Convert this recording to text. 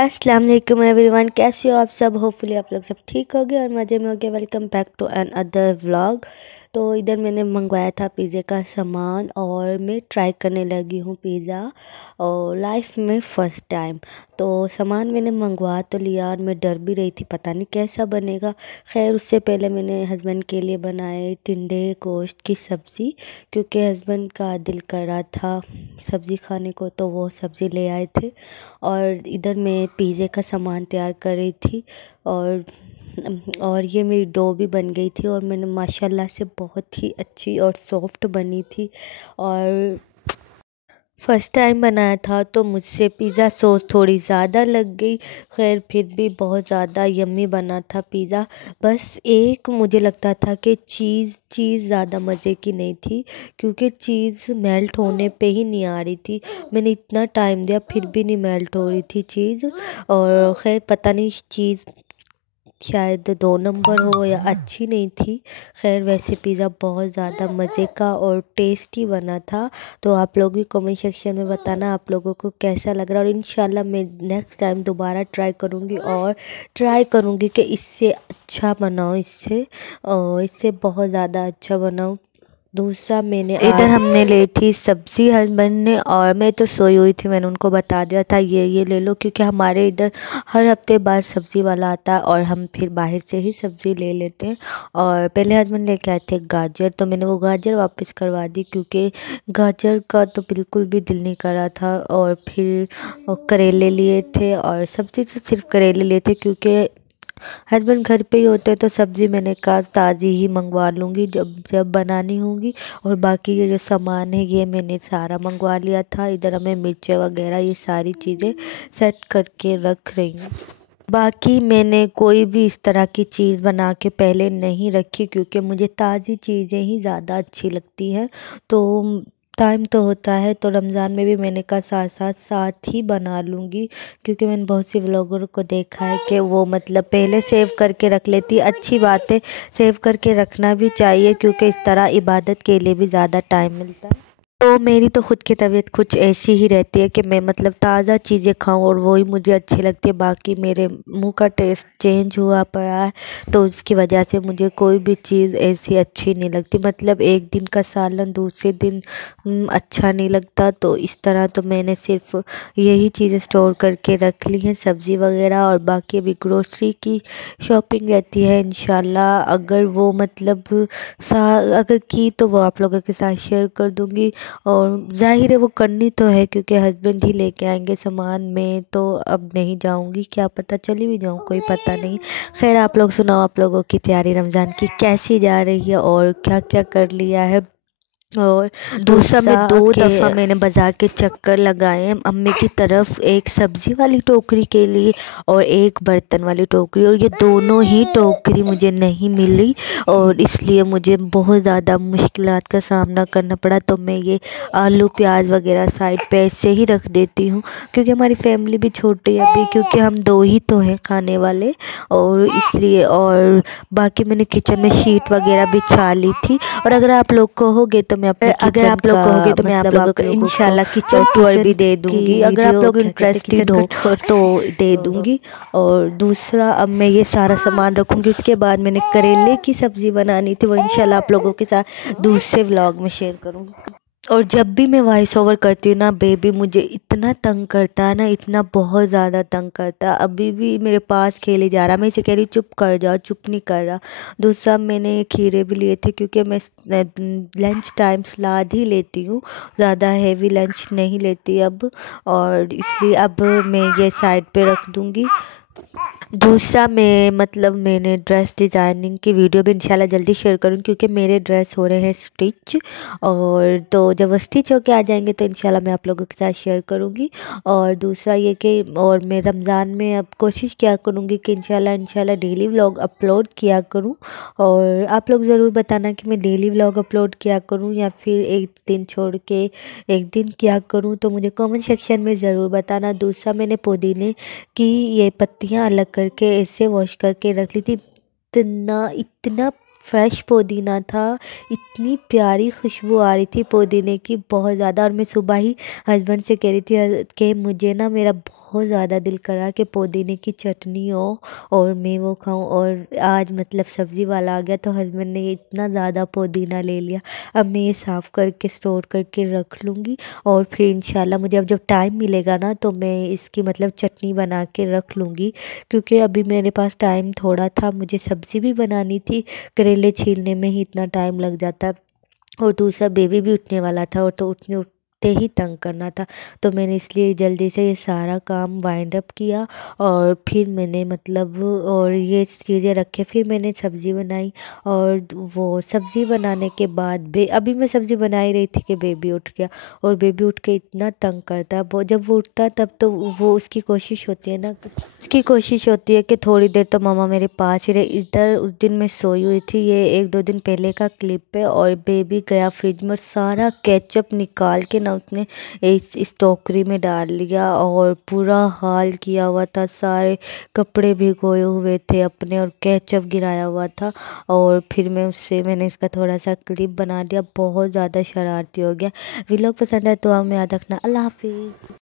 अस्सलाम वालेकुम एवरीवन, कैसे हो आप सब। होपफुली आप लोग सब ठीक होगे और मज़े में होगे। Welcome back to another vlog. तो इधर मैंने मंगवाया था पिज़्ज़े का सामान और मैं ट्राई करने लगी हूँ पिज़्ज़ा और लाइफ में फ़र्स्ट टाइम। तो सामान मैंने मंगवा तो लिया और मैं डर भी रही थी पता नहीं कैसा बनेगा। खैर उससे पहले मैंने हस्बैंड के लिए बनाए टिंडे गोश्त की सब्ज़ी, क्योंकि हस्बैंड का दिल कर रहा था सब्ज़ी खाने को, तो वो सब्ज़ी ले आए थे। और इधर मैं पिज़्ज़े का सामान तैयार कर रही थी और ये मेरी डो भी बन गई थी और मैंने माशाल्लाह से बहुत ही अच्छी और सॉफ्ट बनी थी। और फर्स्ट टाइम बनाया था तो मुझसे पिज़्ज़ा सॉस थोड़ी ज़्यादा लग गई। खैर फिर भी बहुत ज़्यादा यम्मी बना था पिज़्ज़ा। बस एक मुझे लगता था कि चीज़ ज़्यादा मज़े की नहीं थी, क्योंकि चीज़ मेल्ट होने पे ही नहीं आ रही थी। मैंने इतना टाइम दिया फिर भी नहीं मेल्ट हो रही थी चीज़। और खैर पता नहीं चीज़ शायद 2 नंबर हो या अच्छी नहीं थी। खैर वैसे पिज़्ज़ा बहुत ज़्यादा मज़े का और टेस्टी बना था। तो आप लोग भी कमेंट सेक्शन में बताना आप लोगों को कैसा लग रहा है। और इंशाल्लाह मैं नेक्स्ट टाइम दोबारा ट्राई करूँगी और ट्राई करूँगी कि इससे अच्छा बनाऊँ, इससे बहुत ज़्यादा अच्छा बनाऊँ। दूसरा मैंने इधर हमने ली थी सब्ज़ी हस्बैंड ने, और मैं तो सोई हुई थी। मैंने उनको बता दिया था ये ले लो, क्योंकि हमारे इधर हर हफ्ते बाद सब्ज़ी वाला आता है और हम फिर बाहर से ही सब्ज़ी ले लेते हैं। और पहले हस्बैंड लेके आए थे गाजर, तो मैंने वो गाजर वापस करवा दी क्योंकि गाजर का तो बिल्कुल भी दिल नहीं कर रहा था। और फिर करेले लिए थे और सब्ज़ी तो सिर्फ करेले लिए थे, क्योंकि हस्बैंड घर पे ही होते तो सब्ज़ी मैंने कहा ताज़ी ही मंगवा लूँगी जब जब बनानी होगी। और बाकी ये जो सामान है ये मैंने सारा मंगवा लिया था। इधर हमें मिर्चें वगैरह ये सारी चीज़ें सेट करके रख रही हूँ। बाकी मैंने कोई भी इस तरह की चीज़ बना के पहले नहीं रखी, क्योंकि मुझे ताज़ी चीज़ें ही ज़्यादा अच्छी लगती हैं। तो टाइम तो होता है तो रमज़ान में भी मैंने कहा साथ ही बना लूँगी, क्योंकि मैंने बहुत सी व्लॉगर को देखा है कि वो मतलब पहले सेव करके रख लेती। अच्छी बात है, सेव करके रखना भी चाहिए, क्योंकि इस तरह इबादत के लिए भी ज़्यादा टाइम मिलता है। तो मेरी तो खुद की तबीयत कुछ ऐसी ही रहती है कि मैं मतलब ताज़ा चीज़ें खाऊं और वही मुझे अच्छी लगती है। बाकी मेरे मुंह का टेस्ट चेंज हुआ पड़ा है, तो उसकी वजह से मुझे कोई भी चीज़ ऐसी अच्छी नहीं लगती। मतलब एक दिन का सालन दूसरे दिन अच्छा नहीं लगता। तो इस तरह तो मैंने सिर्फ यही चीज़ें स्टोर करके रख ली हैं, सब्ज़ी वगैरह। और बाकी अभी ग्रोसरी की शॉपिंग रहती है इंशाल्लाह, अगर वो मतलब अगर की तो वो आप लोगों के साथ शेयर कर दूँगी। और ज़ाहिर है वो करनी तो है, क्योंकि हस्बैंड ही लेके आएंगे सामान में, तो अब नहीं जाऊंगी, क्या पता चली भी जाऊँ, कोई पता नहीं। खैर आप लोग सुनाओ, आप लोगों की तैयारी रमज़ान की कैसी जा रही है और क्या क्या कर लिया है। और दूसरा में 2 दफ़ा मैंने बाज़ार के चक्कर लगाए हैं अम्मी की तरफ, एक सब्ज़ी वाली टोकरी के लिए और एक बर्तन वाली टोकरी, और ये दोनों ही टोकरी मुझे नहीं मिली और इसलिए मुझे बहुत ज़्यादा मुश्किलात का सामना करना पड़ा। तो मैं ये आलू प्याज वगैरह साइड पे ऐसे ही रख देती हूँ, क्योंकि हमारी फैमिली भी छोटी है अभी, क्योंकि हम 2 ही तो हैं खाने वाले, और इसलिए। और बाकी मैंने किचन में शीट वगैरह बिछा ली थी। और अगर आप लोग कहोगे तो मैं अपने आप लोगों को इंशाल्लाह किचन टूर भी दे दूंगी, अगर आप लोग इंटरेस्टेड हो तो दे दूंगी। और दूसरा अब मैं ये सारा सामान रखूंगी, इसके बाद मैंने करेले की सब्ज़ी बनानी थी, वो इंशाल्लाह आप लोगों के साथ दूसरे व्लॉग में शेयर करूंगी। और जब भी मैं वॉइस ओवर करती हूँ ना, बेबी मुझे इतना तंग करता है ना, इतना बहुत ज़्यादा तंग करता है। अभी भी मेरे पास खेले जा रहा, मैं इसे कह रही चुप कर जाओ, चुप नहीं कर रहा। दूसरा मैंने खीरे भी लिए थे, क्योंकि मैं लंच टाइम सलाद ही लेती हूँ, ज़्यादा हेवी लंच नहीं लेती अब, और इसलिए अब मैं ये साइड पे रख दूँगी। दूसरा मैंने ड्रेस डिज़ाइनिंग की वीडियो भी इंशाल्लाह जल्दी शेयर करूँगी, क्योंकि मेरे ड्रेस हो रहे हैं स्टिच, और तो जब वो स्टिच होके आ जाएंगे तो इंशाल्लाह मैं आप लोगों के साथ शेयर करूँगी। और दूसरा ये कि और मैं रमज़ान में अब कोशिश किया करूँगी कि इंशाल्लाह डेली व्लॉग अपलोड किया करूँ। और आप लोग ज़रूर बताना कि मैं डेली व्लॉग अपलोड किया करूँ या फिर एक दिन छोड़ के एक दिन किया करूँ, तो मुझे कमेंट सेक्शन में ज़रूर बताना। दूसरा मैंने पुदीने की ये पत्तियाँ अलग करके ऐसे वॉश करके रख ली थी। इतना इतना फ्रेश पुदीना था। इतनी प्यारी खुशबू आ रही थी पुदीने की, बहुत ज़्यादा। और मैं सुबह ही हस्बैंड से कह रही थी कि मुझे ना, मेरा बहुत ज़्यादा दिल करा कि पुदीने की चटनी हो और मैं वो खाऊं। और आज मतलब सब्ज़ी वाला आ गया तो हस्बैंड ने इतना ज़्यादा पुदीना ले लिया। अब मैं ये साफ़ करके स्टोर करके रख लूँगी और फिर इंशाल्लाह मुझे अब जब टाइम मिलेगा ना तो मैं इसकी मतलब चटनी बना के रख लूँगी, क्योंकि अभी मेरे पास टाइम थोड़ा था, मुझे सब्ज़ी भी बनानी थी, करेले छीलने में ही इतना टाइम लग जाता। और दूसरा बेबी भी उठने वाला था और तो उठते ही तंग करना था, तो मैंने इसलिए जल्दी से ये सारा काम वाइंड अप किया। और फिर मैंने मतलब और ये चीज़ें रखे, फिर मैंने सब्ज़ी बनाई। और वो सब्ज़ी बनाने के बाद अभी मैं सब्ज़ी बना ही रही थी कि बेबी उठ गया। और बेबी उठ के इतना तंग करता है वो, जब वो उठता है तब तो वो उसकी कोशिश होती है ना, उसकी कोशिश होती है कि थोड़ी देर तो मम्मा मेरे पास ही रहे। इधर उस दिन मैं सोई हुई थी, ये 1-2 दिन पहले का क्लिप है। और बेबी गया फ्रिज में, सारा केचप निकाल के ना उसने इस टोकरी में डाल लिया और पूरा हाल किया हुआ था। सारे कपड़े भिगोए हुए थे अपने और केचप गिराया हुआ था। और फिर मैंने इसका थोड़ा सा क्लिप बना लिया। बहुत ज़्यादा शरारती हो गया। व्लॉग पसंद है तो हमें याद रखना। अल्लाह हाफिज़।